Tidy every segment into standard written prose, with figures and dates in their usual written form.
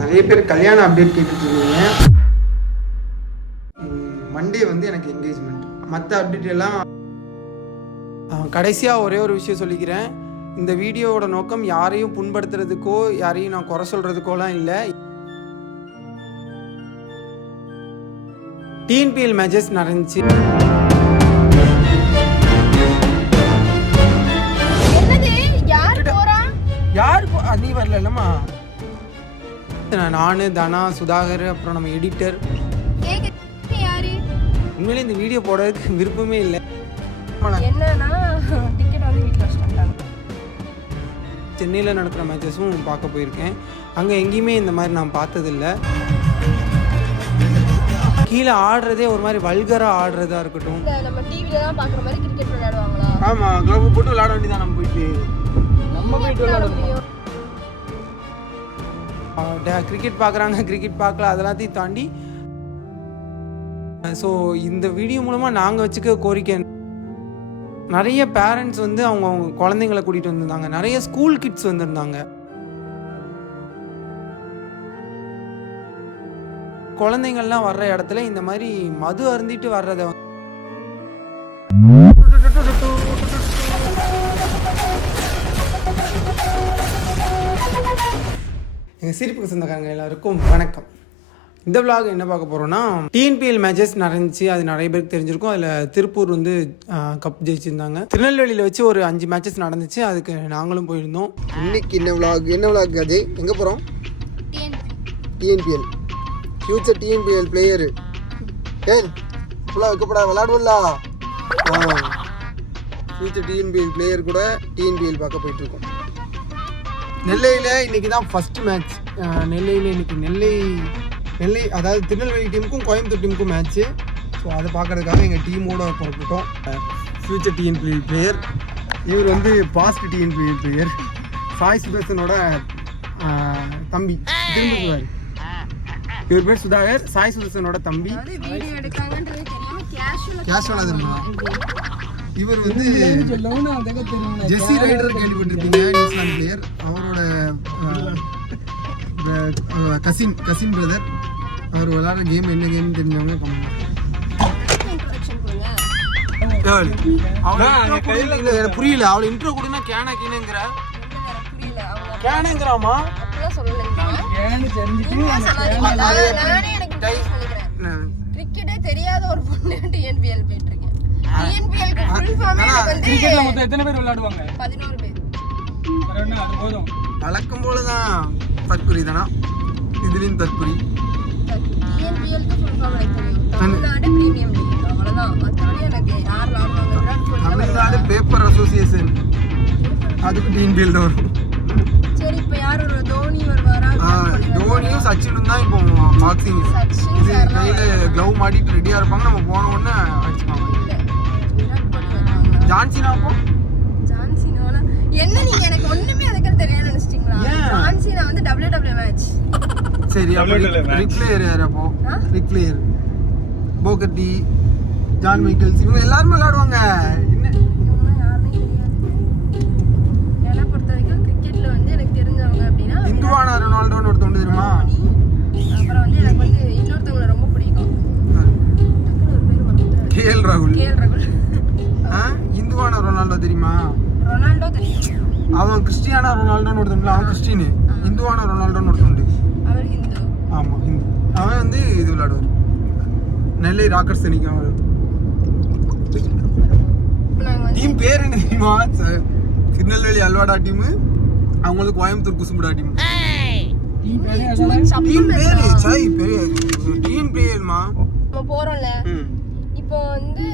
நிறைய பேர் கல்யாண அப்டேட் கேட்டுருக்கீங்க. மண்டே வந்து எனக்கு என்கேஜ்மெண்ட். மற்ற அப்டேட் எல்லாம் கடைசியாக ஒரே ஒரு விஷயம் சொல்லிக்கிறேன். இந்த வீடியோவோட நோக்கம் யாரையும் புண்படுத்துறதுக்கோ யாரையும் நான் குறை சொல்கிறதுக்கோலாம் இல்லை. டிஎன்பிஎல் மேட்சஸ் நடந்துச்சு. யார் நீ வரல இல்லம்மா? நான், தனா, சுதாகர், அப்புறம் நம்ம எடிட்டர். உண்மையிலே இந்த வீடியோ போடுறதுக்கு விருப்பமே இல்லை. சென்னையில் நடக்கிற மேட்சஸும் பார்க்க போயிருக்கேன். அங்கே எங்கேயுமே இந்த மாதிரி நான் பார்த்ததில்லை. கீழே ஆடுறதே ஒரு மாதிரி வல்கராக ஆடுறதா இருக்கட்டும். நம்ம டிவில தான் பார்க்குற மாதிரி கிரிக்கெட் விளையாடுவாங்களா? ஆமாம், க்ளவ் போட்டு விளையாட வேண்டியதான். நம்ம போயிட்டு கிரிக்கெட் பார்க்குறாங்க, கிரிக்கெட் பார்க்கல, அதெல்லாத்தையும் தாண்டி. ஸோ இந்த வீடியோ மூலமாக நாங்கள் வச்சுக்க கோரிக்கை, நிறைய பேரண்ட்ஸ் வந்து அவங்க குழந்தைங்களை கூட்டிகிட்டு வந்திருந்தாங்க. நிறைய ஸ்கூல் கிட்ஸ் வந்திருந்தாங்க. குழந்தைங்கள்லாம் வர்ற இடத்துல இந்த மாதிரி மது அருந்திட்டு வர்றதை எங்கள் சிரிப்புக்கு சொந்தக்காரங்க எல்லாருக்கும் வணக்கம். இந்த விளாக் என்ன பார்க்க போகிறோன்னா, டிஎன்பிஎல் மேட்சஸ் நடந்துச்சு. அது நிறைய பேருக்கு தெரிஞ்சிருக்கும். அதில் திருப்பூர் வந்து கப் ஜெயிச்சிருந்தாங்க. திருநெல்வேலியில் வச்சு ஒரு 5 மேட்சஸ் நடந்துச்சு. அதுக்கு நாங்களும் போயிருந்தோம். இன்னைக்கு என்ன விளாக் அது எங்கே போகிறோம்? டிஎன்பிஎல் ஃபியூச்சர் டிஎன்பிஎல் பிளேயரு ஃபுல்லாக வைக்கப்படா விளாடுவல்லா. ஃபியூச்சர் டிஎன்பிஎல் பிளேயர் கூட டிஎன்பிஎல் பார்க்க போயிட்டுருக்கோம். நெல்லையில் இன்றைக்கி தான் ஃபஸ்ட்டு மேட்ச். நெல்லையில் இன்றைக்கி நெல்லை அதாவது திருநெல்வேலி டீமுக்கும் கோயம்புத்தூர் டீமுக்கும் மேட்ச்சு. ஸோ அதை பார்க்குறதுக்காக எங்கள் டீமோட புறப்பட்டோம். ஃபியூச்சர் டிஎன்பிஎல் பிளேயர் இவர் வந்து பாஸ்ட் டிஎன்பிஎல் பிளேயர். சாய் சுதர்சனோட தம்பி. திரும்புவார். இவர் பேர் சுதாகர், சாய் சுதர்சனோட தம்பி. கேஷுவலாக தெரியுமா? இவர் வந்து ஜெஸ்ஸி ரைடர் கேள்விப்பட்டிருப்பீங்க, நியூசிலாந்து பிளேயர். அவரோட கசின் பிரதர். அவர் விளையாடுற கேம் என்ன கேம் தெரிஞ்சவங்க எனக்கு புரியல. அவளை இன்ட்ரோ கொடுனா கேனேங்கிறாமா. கிரிக்கெட்டே தெரியாத ஒரு பொண்ணு டிஎன்பிஎல் போயிட்டு இருக்கேன். கிரிக்கெட்ல மொத்தம் எத்தனை பேர் விளையாடுவாங்க? 11 பேர். அது போதும். வழக்கம் போலதான் தற்குறி தானா? இதுலயும் தற்குறி. டிஎன்பிஎல் ஃபுல் ஃபார்ம் எனக்கு தெரியும். தமிழ்நாடு பிரீமியம் லீக், அவ்வளவுதான். மற்றபடி எனக்கு யார் விளையாடுவாங்க? தமிழ்நாடு பேப்பர் அசோசியேஷன், அதுக்கு டிஎன்பிஎல் தான் வரும். சரி, இப்போ யார் ஒரு தோனி வருவாரா? தோனியும் சச்சினும் தான் இப்போ பாக்ஸிங். இது கையில் க்ளவ் மாட்டிட்டு ரெடியாக இருப்பாங்க. நம்ம போன உடனே அடிச்சுப்பாங்க. ஜான்சினா என்ன நீங்க எனக்கு ஒண்ணுமே அதுக்கு தெரியாது நினைச்சிட்டீங்களா? ஜான்சினா வந்து WWE மேட்ச். சரி, ரிக் பிளேயர் யார்? அப்போ ரிக் பிளேயர், போகர்டி, ஜான் மைக்கேல்ஸ், இவங்க எல்லாரும் விளையாடுவாங்க. என்ன யாருமே தெரியாது. என்ன பொறுத்த வரைக்கும் கிரிக்கெட்ல வந்து எனக்கு தெரிஞ்சவங்க அப்படின்னா இந்துவானா ரொனால்டோன்னு ஒருத்தவங்க தெரியுமா? அப்புறம் வந்து எனக்கு வந்து இன்னொருத்தவங்க ரொம்ப பிடிக்கும். கேஎல் ராகுல். இந்துவானா ரொனால்டோ தெரியுமா? ரொனால்டோ தெரியும். அவன் கிறிஸ்டியானா ரொனால்டோன்னு ஒருத்தவங்க. அவன் கிறிஸ்டின். இந்துவானா ரொனால்டோன்னு ஒருத்தவங்க. அவர் ஹிந்து. ஆமா, ஹிந்து. அவன் வந்து இது விளையாடுவார். நெல்லை ராக்கர்ஸ் அணிக்கு. டீம் பேர் என்ன தெரியுமா? திருநெல்வேலி அல்வாடா டீமு, அவங்களுக்கு கோயம்புத்தூர் குசும்புடா டீம். டீம் பேரு சாய் பெரிய டீம் பிளேயர்மா. நம்ம போறோம்ல, இப்போ வந்து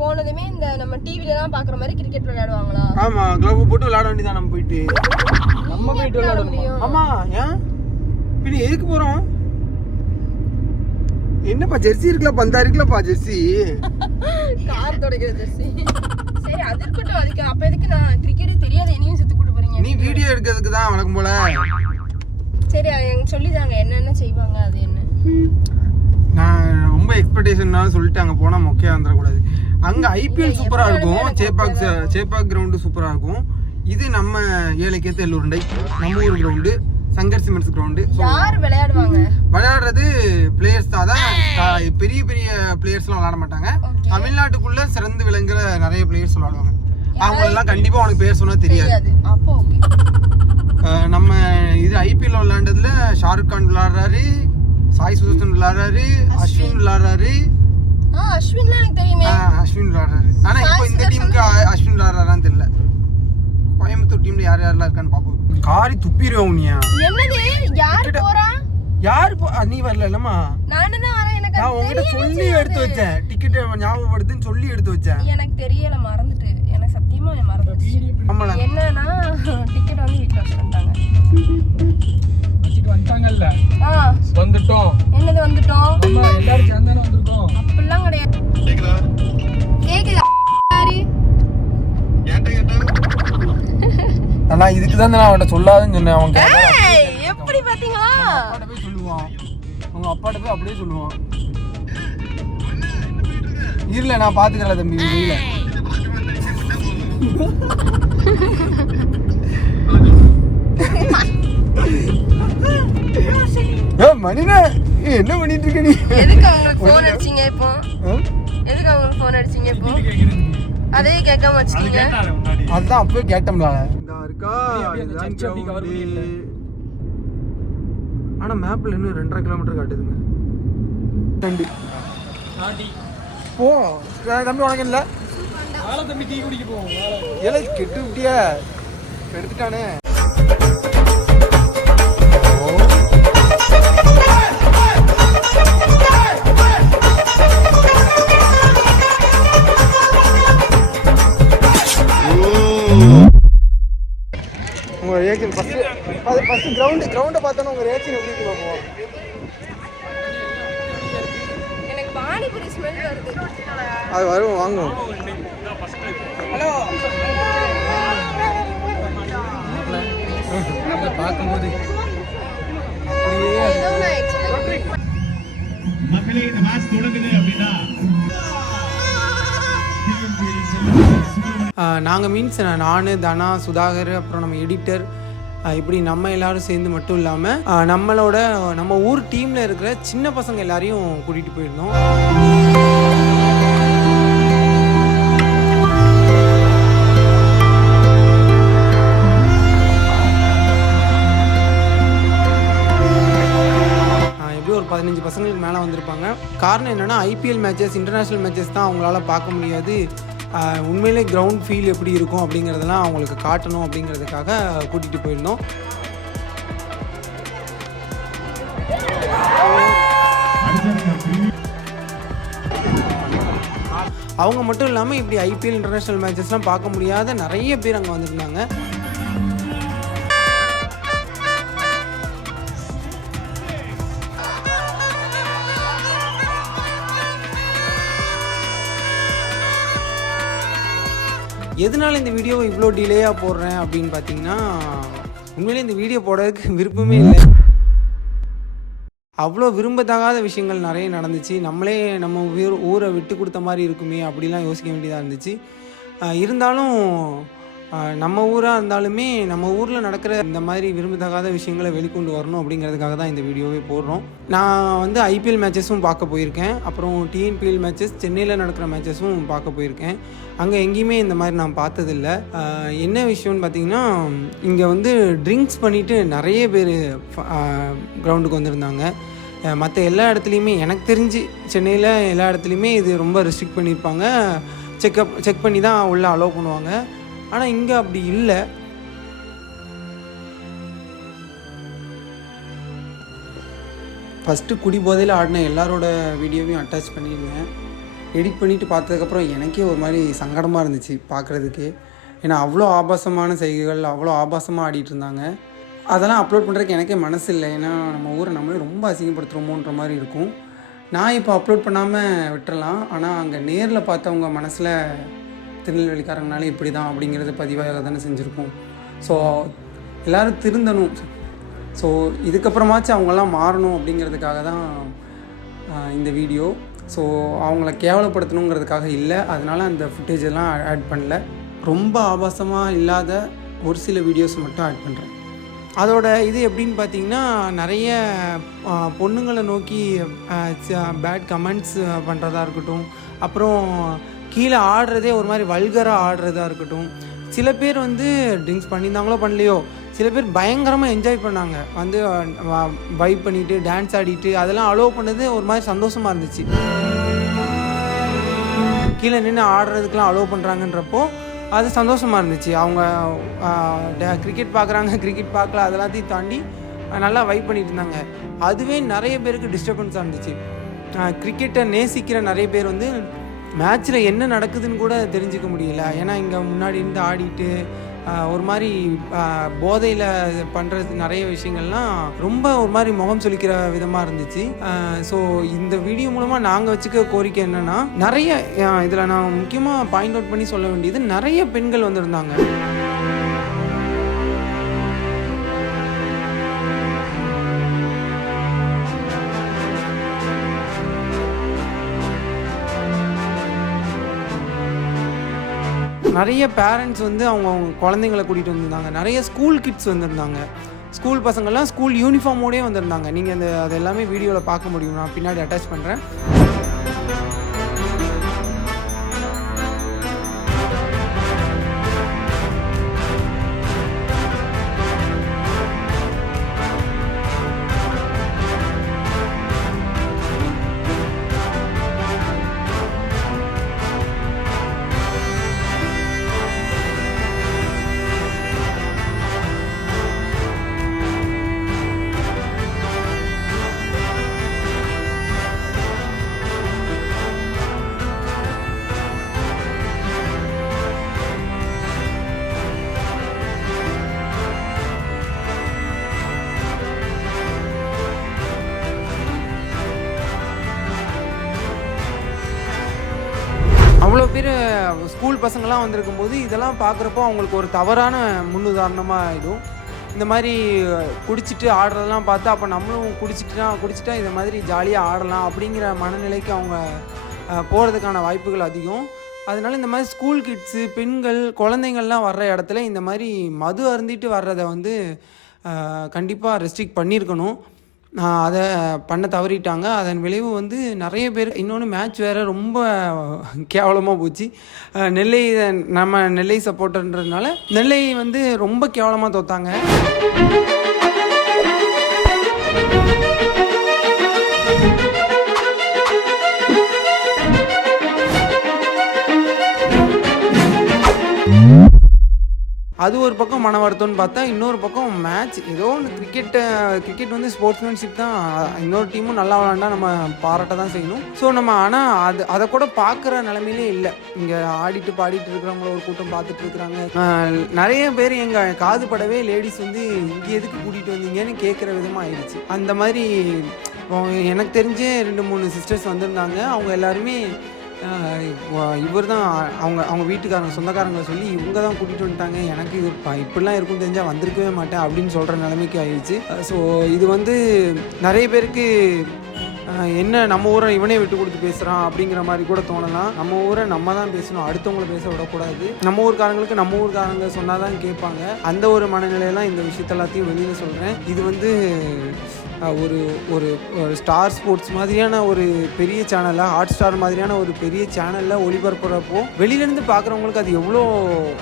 போனதுமே இந்த நம்ம டிவில தான் பாக்குற மாதிரி கிரிக்கெட் விளையாடுவாங்களா? ஆமா, க்ளவ் போட்டு விளையாட வேண்டியதான். நம்ம போயிட்டு விளையாட முடியும். ஆமா, ஏன் பின்ன எதுக்கு போறோம்? என்னப்பா ஜெர்சி இருக்குல்ல, பந்தா இருக்குல்லப்பா ஜெர்சி, கார் தொடக்கிற ஜெர்சி. சரி, அது இருக்கட்டும். அதுக்கு அப்ப எதுக்கு நான் கிரிக்கெட் தெரியாத என்னையும் சுத்தி கூட்டு போறீங்க? நீ வீடியோ எடுக்கிறதுக்கு தான் வழக்கம் போல. சரி, எனக்கு சொல்லிதாங்க என்னென்ன செய்வாங்க, அது என்ன. நான் ரொம்ப எக்ஸ்பெக்டேஷன்னால சொல்லிட்டு அங்கே போனால் மொக்கையாக வந்துடக்கூடாது. அங்கே ஐபிஎல் சூப்பராக இருக்கும். சேப்பாக் கிரவுண்டு சூப்பராக இருக்கும். இது நம்ம ஏழைக்கேத்த எல்லூருண்டை, நம்ம ஊர் கிரவுண்டு, சங்கர் சிமெண்ட்ஸ் கிரவுண்டு. யார் விளையாடுவாங்க? விளையாடுறது பிளேயர்ஸ் தான். அதான் பெரிய பெரிய பிளேயர்ஸ்லாம் விளையாட மாட்டாங்க. தமிழ்நாட்டுக்குள்ள சிறந்து விளங்குற நிறைய பிளேயர்ஸ் விளையாடுவாங்க. அவங்களெல்லாம் கண்டிப்பா உனக்கு பேர் சொன்னா தெரியாது. அப்போ ஓகே. நம்ம இது ஐபிஎல் விளையாண்டதுல ஷாருக் கான் விளையாடுறாரு, சாய் சுதர்சன் விளையாடுறாரு, அஸ்வின் விளையாடுறாரு. அஸ்வின்லாம் எனக்கு தெரியுமே. அஸ்வின் விளையாடுறாரு. ஆனா இப்போ இந்த டீமுக்கு அஸ்வின் விளையாடுறாரான்னு தெரியல. கோயம்புத்தூர் டீம்ல யாரெல்லாம் இருக்கான்னு பாப்போம். காரி துப்பிடுவோம் நீயா. என்னது யார் போறா? யார் நீ வரல இல்லம்மா? நானே தான் வரேன். எனக்கு நான் உன்கிட்ட சொல்லி எடுத்து வச்சேன். டிக்கெட் ஞாபகப்படுத்துன்னு சொல்லி எடுத்து வச்சேன். எனக்கு தெரியல, மறந்துட்டு. எனக்கு சத்தியமா மறந்துச்சு. என்னன்னா டிக்கெட் வந்து வீட்ல வச்சிட்டாங்க. வச்சிட்டு வந்துட்டாங்கல்ல. வந்துட்டோம். என்னது வந்துட்டோம்? அம்மா எல்லாரும் சேர்ந்தானே வந்திருக்கோம். அப்படிலாம் கிடையாது. கேக்குதா? கேக்குதா? அண்ணா இதுக்கு தான் நான் அவன்கிட்ட சொல்லாதுன்னு சொன்னேன். அவங்க எப்படி பாத்தீங்களா? அப்பாட்ட போய் சொல்லுவான். அவங்க அப்பாட்ட போய் அப்படியே சொல்லுவான். இல்ல நான் பாத்துக்கிறேன் தம்பி. இல்ல மணினா என்ன பண்ணிட்டு இருக்க நீ? எதுக்கு அவங்களுக்கு போன் அடிச்சீங்க இப்போ? எதுக்கு அவங்களுக்கு போன் அடிச்சீங்க இப்போ? அதே கேட்காம வச்சிட்டீங்க. அதான் அப்பவே கேட்டோம்ல. ஆனா மேப்ல இன்னும் 2.5 கிலோமீட்டர் காட்டுதுங்க. போ தம்பி, உனக்கு இல்ல தம்பி டீ குடிக்க போவோம். ஏல கெட்டு விட்டியா எடுத்துட்டானே. உங்க ரியாக்ஷன் ஃபர்ஸ்ட் கிரவுண்டை பார்த்தோன்னா உங்க ரியாக்ஷன் எப்படி இருக்கு பாப்போம். எனக்கு பானிபூரி ஸ்மெல் வருது. அது வரும், வாங்குவோம். ஹலோ பார்க்கும்போது மக்களே இந்த மேட்ச் தொடங்குது அப்படின்னா நாங்கள் மீன்ஸ் நான், தனா, சுதாகர், அப்புறம் நம்ம எடிட்டர், இப்படி நம்ம எல்லாரும் சேர்ந்து மட்டும் இல்லாமல் நம்ம ஊர் டீமில் இருக்கிற சின்ன பசங்க எல்லாரையும் கூட்டிகிட்டு போயிருந்தோம். எப்படியும் ஒரு 15 பசங்களுக்கு மேலே வந்திருப்பாங்க. காரணம் என்னென்னா ஐபிஎல் மேட்சஸ், இன்டர்நேஷ்னல் மேட்சஸ் தான் அவங்களால பார்க்க முடியாது. உண்மையிலே கிரவுண்ட் ஃபீல் எப்படி இருக்கும் அப்படிங்கிறதெல்லாம் அவங்களுக்கு காட்டணும் அப்படிங்கிறதுக்காக கூட்டிகிட்டு போயிருந்தோம். அவங்க மட்டும் இல்லாமல் இப்படி ஐபிஎல் இன்டர்நேஷ்னல் மேட்சஸ்லாம் பார்க்க முடியாத நிறைய பேர் அங்கே வந்திருந்தாங்க. எதனால இந்த வீடியோவை இவ்வளோ டிலேயாக போடுறேன் அப்படின்னு பார்த்தீங்கன்னா, உண்மையிலே இந்த வீடியோ போடுறதுக்கு விருப்பமே இல்லை. அவ்வளோ விரும்பத்தகாத விஷயங்கள் நிறைய நடந்துச்சு. நம்மளே நம்ம ஊரை விட்டு கொடுத்த மாதிரி இருக்குமே அப்படிலாம் யோசிக்க வேண்டியதாக இருந்துச்சு. இருந்தாலும் நம்ம ஊராக இருந்தாலுமே நம்ம ஊரில் நடக்கிற இந்த மாதிரி விரும்பத்தகாத விஷயங்களை வெளிக்கொண்டு வரணும் அப்படிங்கிறதுக்காக தான் இந்த வீடியோவே போடுறோம். நான் வந்து ஐபிஎல் மேட்சஸும் பார்க்க போயிருக்கேன். அப்புறம் டிஎன்பிஎல் மேட்சஸ், சென்னையில் நடக்கிற மேட்சஸும் பார்க்க போயிருக்கேன். அங்கே எங்கேயுமே இந்த மாதிரி நான் பார்த்ததில்ல. என்ன விஷயம்னு பார்த்தீங்கன்னா, இங்கே வந்து ட்ரிங்க்ஸ் பண்ணிவிட்டு நிறைய பேர் கிரவுண்டுக்கு வந்திருந்தாங்க. மற்ற எல்லா இடத்துலையுமே எனக்கு தெரிஞ்சு சென்னையில் எல்லா இடத்துலையுமே இது ரொம்ப ரெஸ்ட்ரிக்ட் பண்ணியிருப்பாங்க. செக் பண்ணி தான் உள்ளே அலோவ் பண்ணுவாங்க. ஆனால் இங்கே அப்படி இல்லை. ஃபஸ்ட்டு குடி போதையில் ஆடின எல்லாரோட வீடியோவையும் அட்டாச் பண்ணியிருந்தேன். எடிட் பண்ணிவிட்டு பார்த்ததுக்கப்புறம் எனக்கே ஒரு மாதிரி சங்கடமாக இருந்துச்சு பார்க்குறதுக்கு. ஏன்னா அவ்வளோ ஆபாசமான செய்கைகள், அவ்வளோ ஆபாசமாக ஆடிட்டு இருந்தாங்க. அதெல்லாம் அப்லோட் பண்ணுறதுக்கு எனக்கே மனசு இல்லை. ஏன்னா நம்ம ஊரை நம்மளே ரொம்ப அசிங்கப்படுத்துகிறோமோன்ற மாதிரி இருக்கும். நான் இப்போ அப்லோட் பண்ணாமல் விட்டுறலாம். ஆனால் அங்கே நேரில் பார்த்தவங்க மனசில் திருநெல்வேலிக்காரங்கனால இப்படி தான் அப்படிங்கிறது பதிவாக தானே செஞ்சுருக்கோம். ஸோ எல்லோரும் திருந்தணும். ஸோ இதுக்கப்புறமாச்சும் அவங்களாம் மாறணும் அப்படிங்கிறதுக்காக தான் இந்த வீடியோ. ஸோ அவங்கள கேவலப்படுத்தணுங்கிறதுக்காக இல்லை. அதனால் அந்த ஃபுட்டேஜ் எல்லாம் ஆட் பண்ணல. ரொம்ப ஆபாசமாக இல்லாத ஒரு சில வீடியோஸ் மட்டும் ஆட் பண்ணுறேன். அதோட இது எப்படின்னு பார்த்தீங்கன்னா நிறைய பொண்ணுங்களை நோக்கி பேட் கமெண்ட்ஸ் பண்ணுறதா இருக்கட்டும், அப்புறம் கீழே ஆடுறதே ஒரு மாதிரி வல்கராக ஆடுறதா இருக்கட்டும். சில பேர் வந்து ட்ரிங்க்ஸ் பண்ணியிருந்தாங்களோ பண்ணலையோ, சில பேர் பயங்கரமாக என்ஜாய் பண்ணாங்க, வந்து வைப் பண்ணிவிட்டு டான்ஸ் ஆடிட்டு அதெல்லாம் அலோவ் பண்ணது ஒரு மாதிரி சந்தோஷமாக இருந்துச்சு. கீழே நின்று ஆடுறதுக்கெலாம் அலோவ் பண்ணுறாங்கன்றப்போ அது சந்தோஷமாக இருந்துச்சு. அவங்க கிரிக்கெட் பார்க்குறாங்க, கிரிக்கெட் பார்க்கல, அதெல்லாத்தையும் தாண்டி நல்லா வைப் பண்ணிட்டு இருந்தாங்க. அதுவே நிறைய பேருக்கு டிஸ்டர்பன்ஸாக இருந்துச்சு. கிரிக்கெட்டை நேசிக்கிற நிறைய பேர் வந்து மேட்ச்சில் என்ன நடக்குதுன்னு கூட தெரிஞ்சிக்க முடியல. ஏன்னா இங்கே முன்னாடி இருந்து ஆடிட்டு ஒரு மாதிரி போதையில் பண்ணுறது நிறைய விஷயங்கள்லாம் ரொம்ப ஒரு மாதிரி முகம் சுளிக்கிற விதமாக இருந்துச்சு. ஸோ இந்த வீடியோ மூலமாக நாங்கள் வச்சுக்க கோரிக்கை என்னென்னா, நிறைய இதில் நான் முக்கியமாக பாயிண்ட் அவுட் பண்ணி சொல்ல வேண்டியது, நிறைய பெண்கள் வந்திருந்தாங்க. நிறைய பேரண்ட்ஸ் வந்து அவங்க குழந்தைங்களை கூட்டிகிட்டு வந்திருந்தாங்க. நிறைய ஸ்கூல் கிட்ஸ் வந்திருந்தாங்க. ஸ்கூல் பசங்கள்லாம் ஸ்கூல் யூனிஃபார்மோடே வந்திருந்தாங்க. நீங்கள் அது எல்லாமே வீடியோவில் பார்க்க முடியும், நான் பின்னாடி அட்டாச் பண்ணுறேன். அவ்வளோ பேர் ஸ்கூல் பசங்கள்லாம் வந்திருக்கும் போது இதெல்லாம் பார்க்குறப்போ அவங்களுக்கு ஒரு தவறான முன்னுதாரணமாக ஆகிடும். இந்த மாதிரி குடிச்சிட்டு ஆடுறதெல்லாம் பார்த்தா அப்போ நம்மளும் குடிச்சிட்டா இந்த மாதிரி ஜாலியாக ஆடலாம் அப்படிங்கிற மனநிலைக்கு அவங்க போகிறதுக்கான வாய்ப்புகள் அதிகம். அதனால இந்த மாதிரி ஸ்கூல் கிட்ஸு, பெண்கள், குழந்தைங்கள்லாம் வர்ற இடத்துல இந்த மாதிரி மது அருந்திட்டு வர்றதை வந்து கண்டிப்பாக ரெஸ்ட்ரிக்ட் பண்ணியிருக்கணும். அதை பண்ண தவறிட்டாங்க. அதன் விளைவு வந்து நிறைய பேர், இன்னொன்று மேட்ச் வேறு ரொம்ப கேவலமாக போச்சு. நம்ம நெல்லை சப்போர்ட்டர்ன்றதுனால நெல்லை வந்து ரொம்ப கேவலமாக தோத்தாங்க. அது ஒரு பக்கம் மன வருத்தம்னு பார்த்தா, இன்னொரு பக்கம் மேட்ச் ஏதோ ஒன்று கிரிக்கெட் வந்து ஸ்போர்ட்ஸ்மேன்ஷிப் தான். இன்னொரு டீமும் நல்லா விளாண்டா நம்ம பாராட்ட தான் செய்யணும். ஸோ நம்ம ஆனால் அதை கூட பார்க்குற நிலமையிலே இல்லை. இங்கே ஆடிட்டு பாடிட்டு இருக்கிறவங்கள ஒரு கூட்டம் பார்த்துட்டு இருக்கிறாங்க. நிறைய பேர் எங்கள் காது படவே லேடிஸ் வந்து இங்கே எதுக்கு கூட்டிகிட்டு வந்தீங்கன்னு கேட்குற விதமாக ஆயிடுச்சு. அந்த மாதிரி எனக்கு தெரிஞ்சே 2-3 சிஸ்டர்ஸ் வந்திருந்தாங்க. அவங்க எல்லாருமே இவர் தான் அவங்க வீட்டுக்காரங்க சொந்தக்காரங்களை சொல்லி இவங்க தான் கூட்டிகிட்டு வந்துட்டாங்க, எனக்கு இது இப்படிலாம் இருக்குன்னு தெரிஞ்சால் வந்திருக்கவே மாட்டேன் அப்படின்னு சொல்கிற நிலைமைக்கு ஆயிடுச்சு. ஸோ இது வந்து நிறைய பேருக்கு என்ன நம்ம ஊரை இவனே விட்டு கொடுத்து பேசுகிறான் அப்படிங்கிற மாதிரி கூட தோணலாம். நம்ம ஊரை நம்ம தான் பேசணும், அடுத்தவங்களை பேச விடக்கூடாது. நம்ம ஊர்காரங்களுக்கு நம்ம ஊர்காரங்க சொன்னால் தான் கேட்பாங்க. அந்த ஒரு மனநிலையெல்லாம் இந்த விஷயத்தெல்லாத்தையும் வெளியில் சொல்கிறேன். இது வந்து ஒரு ஒரு ஸ்டார் ஸ்போர்ட்ஸ் மாதிரியான ஒரு பெரிய சேனலில், ஹாட் ஸ்டார் மாதிரியான ஒரு பெரிய சேனலில் ஒளிபரப்புறப்போ வெளியிலேருந்து பார்க்குறவங்களுக்கு அது எவ்வளோ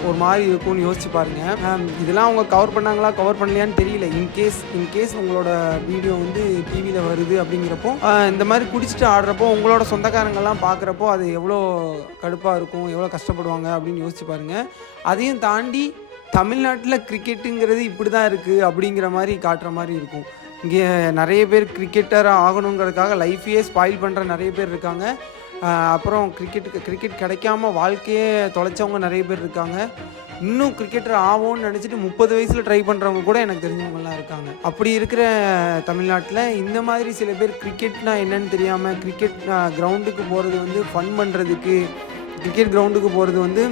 ஒரு மாதிரி இருக்கும்னு யோசிச்சு பாருங்கள். இதெல்லாம் அவங்க கவர் பண்ணாங்களா கவர் பண்ணலையான்னு தெரியல. இன்கேஸ் உங்களோட வீடியோ வந்து டிவியில் வருது அப்படிங்கிறப்போ இந்த மாதிரி குடிச்சிட்டு ஆடுறப்போ உங்களோட சொந்தக்காரங்கள்லாம் பார்க்குறப்போ அது எவ்வளோ கடுப்பாக இருக்கும், எவ்வளோ கஷ்டப்படுவாங்க அப்படின்னு யோசிச்சு பாருங்கள். அதையும் தாண்டி தமிழ்நாட்டில் கிரிக்கெட்டுங்கிறது இப்படி தான் இருக்குது அப்படிங்கிற மாதிரி காட்டுற மாதிரி இருக்கும். இங்கே நிறைய பேர் கிரிக்கெட்டராக ஆகணுங்கிறதுக்காக லைஃபையே ஸ்பாயில் பண்ணுற நிறைய பேர் இருக்காங்க. அப்புறம் கிரிக்கெட் கிடைக்காம வாழ்க்கையே தொலைச்சவங்க நிறைய பேர் இருக்காங்க. இன்னும் கிரிக்கெட்டர் ஆகும்னு நினச்சிட்டு 30 வயசில் ட்ரை பண்ணுறவங்க கூட எனக்கு தெரிஞ்சவங்கலாம் இருக்காங்க. அப்படி இருக்கிற தமிழ்நாட்டில் இந்த மாதிரி சில பேர் கிரிக்கெட்னால் என்னன்னு தெரியாமல் கிரிக்கெட் கிரவுண்டுக்கு போகிறது வந்து ஃபன் பண்ணுறதுக்கு, கிரிக்கெட் கிரவுண்டுக்கு போகிறது வந்து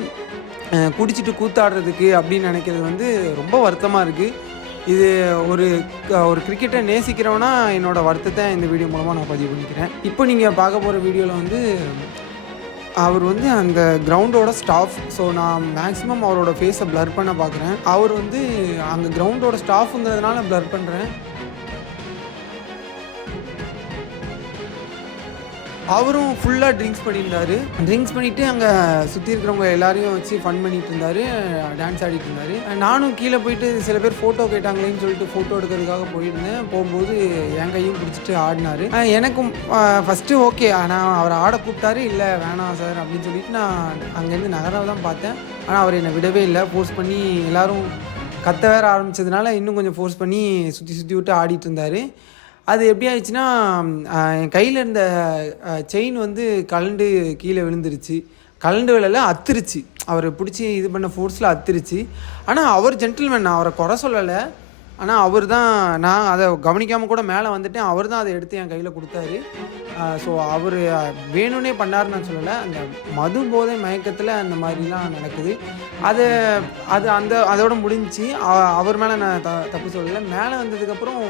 குடிச்சிட்டு கூத்தாடுறதுக்கு அப்படின்னு நினைக்கிறது வந்து ரொம்ப வருத்தமாக இருக்குது. இது ஒரு கிரிக்கெட்டை நேசிக்கிறவனா என்னோடய வருத்தத்தை இந்த வீடியோ மூலமாக நான் பதிவு பண்ணிக்கிறேன். இப்போ நீங்கள் பார்க்க போகிற வீடியோவில் வந்து அவர் வந்து அந்த கிரவுண்டோட ஸ்டாஃப். ஸோ நான் மேக்ஸிமம் அவரோட ஃபேஸை ப்ளர் பண்ண பார்க்குறேன். அவர் வந்து அங்கே கிரவுண்டோட ஸ்டாஃபுங்கிறதுனால ப்ளர் பண்ணுறேன். அவரும் ஃபுல்லாக ட்ரிங்க்ஸ் பண்ணியிருந்தார். ட்ரிங்க்ஸ் பண்ணிவிட்டு அங்கே சுற்றி இருக்கிறவங்க எல்லாரையும் வச்சு ஃபன் பண்ணிகிட்டு இருந்தார், டான்ஸ் ஆடிட்டு இருந்தார். நானும் கீழே போயிட்டு சில பேர் ஃபோட்டோ கேட்டாங்களேன்னு சொல்லிட்டு ஃபோட்டோ எடுக்கிறதுக்காக போயிருந்தேன். போகும்போது என் கையும் பிடிச்சிட்டு ஆடினார். எனக்கும் ஃபஸ்ட்டு ஓகே, ஆனால் அவர் ஆட கூப்பிட்டாரு. இல்லை வேணாம் சார் அப்படின்னு சொல்லிட்டு நான் அங்கேருந்து நகராக தான் பார்த்தேன். ஆனால் அவர் என்னை விடவே இல்லை. ஃபோர்ஸ் பண்ணி எல்லோரும் கத்த வேற ஆரம்பித்ததுனால இன்னும் கொஞ்சம் ஃபோர்ஸ் பண்ணி சுற்றி சுற்றி விட்டு ஆடிட்டு இருந்தார். அது எப்படி ஆயிடுச்சுன்னா, என் கையில் இருந்த செயின் வந்து கலண்டு கீழே விழுந்துருச்சு. கலண்டு விழல, அத்துருச்சு. அவரை பிடிச்சி இது பண்ண ஃபோர்ஸில் அத்துருச்சு. ஆனால் அவர் ஜென்டில்மேன், நான் அவரை குறை சொல்லலை. ஆனால் அவர் தான், நான் அதை கவனிக்காமல் கூட மேலே வந்துட்டேன். அவர் தான் அதை எடுத்து என் கையில் கொடுத்தாரு. ஸோ அவர் வேணும்னே பண்ணாருன்னு நான் சொல்லலை. அந்த மது போதை மயக்கத்தில் அந்த மாதிரிலாம் நடக்குது. அதோட முடிஞ்சிச்சு. அவர் மேலே நான் தப்பு சொல்லலை. மேலே வந்ததுக்கப்புறம்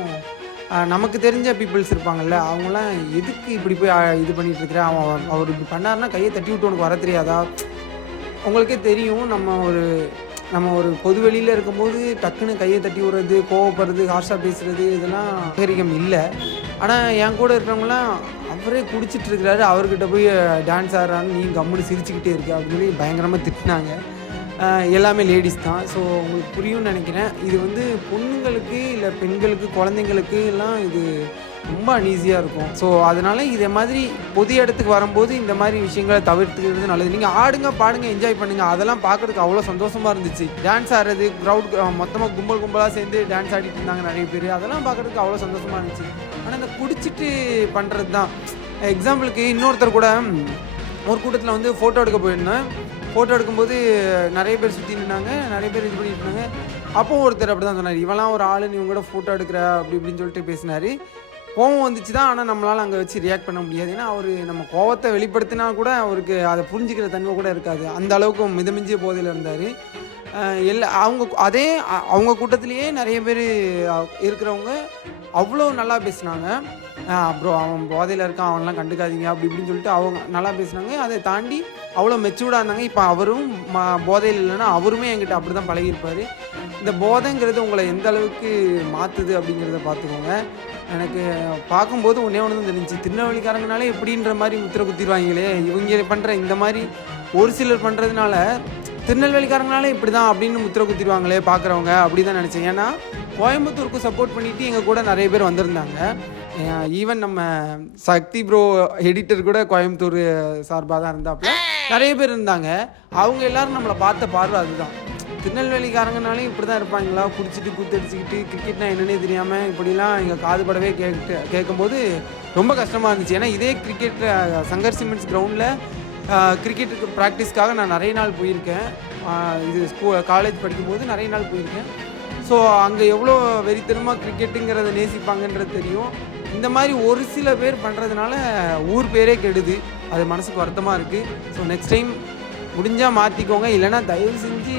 நமக்கு தெரிஞ்ச பீப்புள்ஸ் இருப்பாங்கள்ல, அவங்களாம் எதுக்கு இப்படி போய் இது பண்ணிகிட்ருக்குற, அவர் இப்படி பண்ணாருன்னா கையை தட்டி விட்டு உனக்கு வர தெரியாதா? உங்களுக்கே தெரியும், நம்ம ஒரு பொது வெளியில் இருக்கும்போது டக்குன்னு கையை தட்டி விடுறது, கோவப்படுறது, ஹார்ஷாக பேசுகிறது, இதெல்லாம் நாகரிகம் இல்லை. ஆனால் என் கூட இருக்கிறவங்களாம் அவரே குடிச்சிட்ருக்கிறாரு, அவர்கிட்ட போய் டான்ஸ் ஆடுறான்னு நீ கம்முன்னு சிரிச்சுக்கிட்டே இருக்க அப்படின்னு சொல்லி பயங்கரமாக திட்டினாங்க. எல்லாமே லேடிஸ் தான். ஸோ உங்களுக்கு புரியும்னு நினைக்கிறேன். இது வந்து பொண்ணுங்களுக்கு இல்லை பெண்களுக்கு, குழந்தைங்களுக்கு எல்லாம் இது ரொம்ப அன்ஈஸியாக இருக்கும். ஸோ அதனால் இதே மாதிரி பொது இடத்துக்கு வரும்போது இந்த மாதிரி விஷயங்களை தவிர்த்துக்கிறது நல்லது. நீங்கள் ஆடுங்க, பாடுங்க, என்ஜாய் பண்ணுங்கள். அதெல்லாம் பார்க்குறதுக்கு அவ்வளோ சந்தோஷமாக இருந்துச்சு. டான்ஸ் ஆடுறது, க்ரௌட் மொத்தமாக கும்பலாக சேர்ந்து டான்ஸ் ஆடிட்டு இருந்தாங்க நிறைய பேர். அதெல்லாம் பார்க்குறதுக்கு அவ்வளோ சந்தோஷமாக இருந்துச்சு. ஆனால் இந்த குடிச்சிட்டு பண்ணுறது தான். எக்ஸாம்பிளுக்கு இன்னொருத்தர் கூட ஒரு கூட்டத்தில் வந்து ஃபோட்டோ எடுக்க போயிருந்தேன். ஃபோட்டோ எடுக்கும்போது நிறைய பேர் சுற்றி நின்னாங்க, நிறைய பேர் இது பண்ணிட்டு இருந்தாங்க. அப்போவும் ஒருத்தர் அப்படி தான் சொன்னார், இவெல்லாம் ஒரு ஆள், நீ இவங்க கூட ஃபோட்டோ எடுக்கிற அப்படி இப்படின்னு சொல்லிட்டு பேசினார். கோவம் வந்துச்சு தான், ஆனால் நம்மளால் அங்கே வச்சு ரியாக்ட் பண்ண முடியாது. ஏன்னா அவர் நம்ம கோவத்தை வெளிப்படுத்தினா கூட அவருக்கு அதை புரிஞ்சிக்கிற தன்மை கூட இருக்காது. அந்த அளவுக்கு மிதமிஞ்சிய போதையில் இருந்தார். அவங்க கூட்டத்திலேயே நிறைய பேர் இருக்கிறவங்க அவ்வளோ நல்லா பேசினாங்க. அப்புறம் அவன் போதையில் இருக்கான், அவன்லாம் கண்டுக்காதீங்க அப்படி இப்படின்னு சொல்லிட்டு அவங்க நல்லா பேசினாங்க. அதை தாண்டி அவ்வளோ மெச்சூர்டாக இருந்தாங்க. இப்போ அவரும் போதையில் இல்லைன்னா அவருமே என்கிட்ட அப்படி தான் பழகியிருப்பார். இந்த போதைங்கிறது உங்களை எந்த அளவுக்கு மாற்றுது அப்படிங்கிறத பார்த்துக்கோங்க. எனக்கு பார்க்கும்போது ஒன்றே ஒன்று தான் தெரிஞ்சிச்சு, திருநெல்வேலிக்காரங்கனாலே எப்படின்ற மாதிரி முத்திரை குத்திடுவாங்களே, இவங்க பண்ணுற இந்த மாதிரி ஒரு சிலர் பண்ணுறதுனால திருநெல்வேலிக்காரங்கனாலே இப்படி தான் அப்படின்னு முத்திரை குத்திடுவாங்களே பார்க்குறவங்க அப்படி தான் நினச்சேன். ஏன்னா கோயம்புத்தூருக்கு சப்போர்ட் பண்ணிவிட்டு எங்கள் கூட நிறைய பேர் வந்திருந்தாங்க. ஈவன் நம்ம சக்தி ப்ரோ எடிட்டர் கூட கோயம்புத்தூர் சார்பாக தான் இருந்தாப்புல நிறைய பேர் இருந்தாங்க. அவங்க எல்லோரும் நம்மளை பார்த்த பார்வை அதுதான், திருநெல்வேலிக்காரங்கனாலே இப்படி தான் இருப்பாங்களா, குடிச்சிட்டு கூத்தடிச்சிக்கிட்டு கிரிக்கெட்னா என்னன்னே தெரியாமல் இப்படிலாம் எங்கள் காதுபடவே கேட்கும்போது ரொம்ப கஷ்டமாக இருந்துச்சு. ஏன்னா இதே கிரிக்கெட்டில் சங்கர் சிமெண்ட்ஸ் கிரவுண்டில் கிரிக்கெட்டுக்கு ப்ராக்டிஸ்க்காக நான் நிறைய நாள் போயிருக்கேன். இது காலேஜ் படிக்கும்போது நிறைய நாள் போயிருக்கேன். ஸோ அங்கே எவ்வளோ வெறித்தனமாக கிரிக்கெட்டுங்கிறத நேசிப்பாங்கன்றது தெரியும். இந்த மாதிரி ஒரு சில பேர் பண்ணுறதுனால ஊர் பேரே கெடுது. அது மனசுக்கு வருத்தமாக இருக்குது. ஸோ நெக்ஸ்ட் டைம் முடிஞ்சால் மாற்றிக்கோங்க. இல்லைனா தயவு செஞ்சு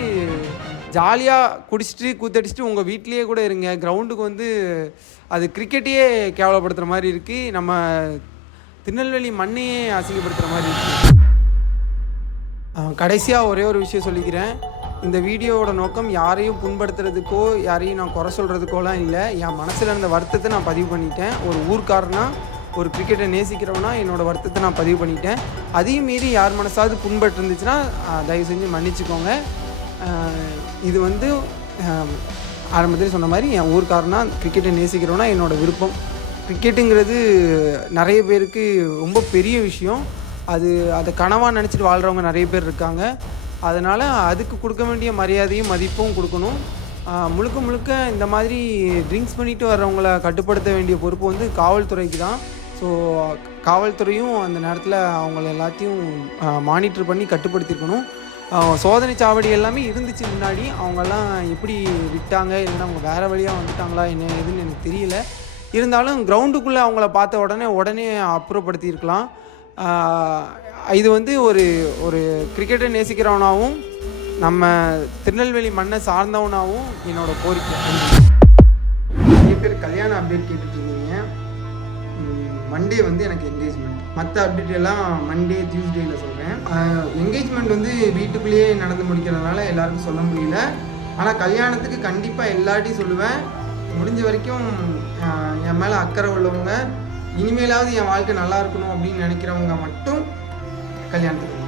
ஜாலியாக குடிச்சிட்டு கூத்தடிச்சிட்டு உங்கள் வீட்லேயே கூட இருங்க. கிரவுண்டுக்கு வந்து அது கிரிக்கெட்டையே கேவலப்படுத்துகிற மாதிரி இருக்குது, நம்ம திருநெல்வேலி மண்ணையே அசிங்கப்படுத்துகிற மாதிரி இருக்குது. கடைசியாக ஒரே ஒரு விஷயம் சொல்லிக்கிறேன். இந்த வீடியோவோட நோக்கம் யாரையும் புண்படுத்துறதுக்கோ யாரையும் நான் குறை சொல்கிறதுக்கோலாம் இல்லை. என் மனசில் இருந்த வருத்தத்தை நான் பதிவு பண்ணிட்டேன். ஒரு ஊர்க்காரனா, ஒரு கிரிக்கெட்டை நேசிக்கிறவனா என்னோடய வருத்தத்தை நான் பதிவு பண்ணிட்டேன். அதையும் மீறி யார் மனசாவது புண்பட்டு இருந்துச்சுன்னா தயவு செஞ்சு மன்னிச்சுக்கோங்க. இது வந்து ஆரம்பத்தில் சொன்ன மாதிரி என் ஊர்க்காரனா, கிரிக்கெட்டை நேசிக்கிறவனா என்னோடய விருப்பம். கிரிக்கெட்டுங்கிறது நிறைய பேருக்கு ரொம்ப பெரிய விஷயம். அதை கனவாக நினச்சிட்டு வாழ்கிறவங்க நிறைய பேர் இருக்காங்க. அதனால் அதுக்கு கொடுக்க வேண்டிய மரியாதையும் மதிப்பும் கொடுக்கணும். முழுக்க இந்த மாதிரி ட்ரிங்க்ஸ் பண்ணிட்டு வர்றவங்கள கட்டுப்படுத்த வேண்டிய பொறுப்பு வந்து காவல்துறைக்கு தான். ஸோ காவல்துறையும் அந்த நேரத்தில் அவங்கள எல்லாத்தையும் மானிட்டர் பண்ணி கட்டுப்படுத்திருக்கணும். சோதனை சாவடி எல்லாமே இருந்துச்சு முன்னாடி. அவங்கெல்லாம் எப்படி விட்டாங்க, இல்லைன்னா அவங்க வேறு வழியாக வந்துட்டாங்களா என்ன ஏதுன்னு எனக்கு தெரியல. இருந்தாலும் கிரவுண்டுக்குள்ளே அவங்கள பார்த்த உடனே அப்புறப்படுத்தியிருக்கலாம். இது வந்து ஒரு கிரிக்கெட்டை நேசிக்கிறவனாகவும் நம்ம திருநெல்வேலி மண்ணை சார்ந்தவனாகவும் என்னோடய கோரிக்கை. நிறைய பேர் கல்யாண அப்டேட் கேட்டுட்டு இருந்தீங்க. மண்டே வந்து எனக்கு என்கேஜ்மெண்ட். மற்ற அப்டேட் எல்லாம் மண்டே டியூஸ்டேயில் சொல்கிறேன். என்கேஜ்மெண்ட் வந்து வீட்டுக்குள்ளேயே நடந்து முடிக்கிறதுனால எல்லாருக்கும் சொல்ல முடியல. ஆனால் கல்யாணத்துக்கு கண்டிப்பாக எல்லார்ட்டையும் சொல்லுவேன். முடிஞ்ச வரைக்கும் என் மேலே அக்கறை உள்ளவங்க, இனிமேலாவது என் வாழ்க்கை நல்லா இருக்கணும் அப்படின்னு நினைக்கிறவங்க மட்டும் கல்யாணத்துக்கு